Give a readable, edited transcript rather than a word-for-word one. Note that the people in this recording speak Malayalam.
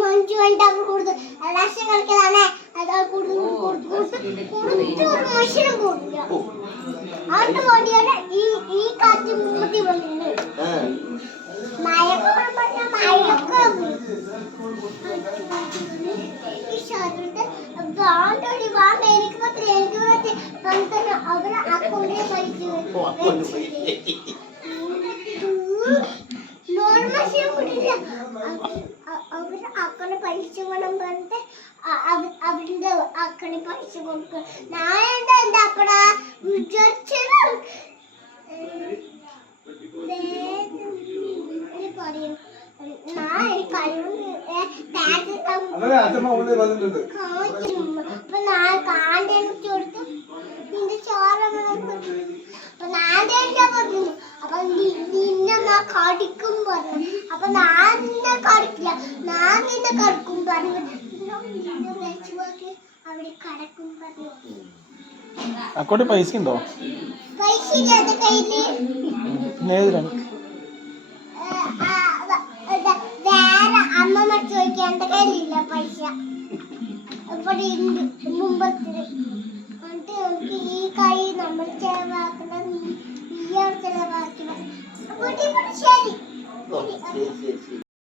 മഞ്ജു വേണ്ടി കൊടുത്ത് ലക്ഷം കളിക്കലാണ് മനുഷ്യനും പോകില്ല അവരുടെ ബോഡിയാണ് ഈ കാറ്റ് മുമ്പത്തി വന്നത് മഴയൊക്കെ മഴയൊക്കെ ഈ ഷർട്ട് ഗാണ്ടോടി വാ എനിക്ക് പത്ത് അവരെ അക്കൗണ്ടിൽ മരിച്ചു നോർമൽ കുട്ടിയില്ല അവര് അക്കൗണ്ട് പൈസ വേണം പറഞ്ഞിട്ട് അവരുടെ അക്കൗണ്ടിൽ പൈസ കൊടുക്കും ഞാൻ എന്താ അപ്പടാ വിചാരിച്ചത് പറയും കടിക്കും പറഞ്ഞു അപ്പൊ ഞാൻ നിന്നെ കടിക്കില്ല ഞാൻ നിന്നെ കടിക്കും പറഞ്ഞു അവിടെ കടക്കും പറഞ്ഞു അക്കൗണ്ടിൽ പൈസ ഉണ്ടോ? പൈസ ഇല്ലാതെ കയ്യില് വേറെ അമ്മ ചോദിക്കാൻ എന്റെ കയ്യിലില്ല പൈസ ഇവിടെ മുമ്പത്ത് എന്നിട്ട് നമുക്ക് ഈ കൈ നമ്മൾ ചെലവാക്കണം നീ ചെലവാക്കണം ശരി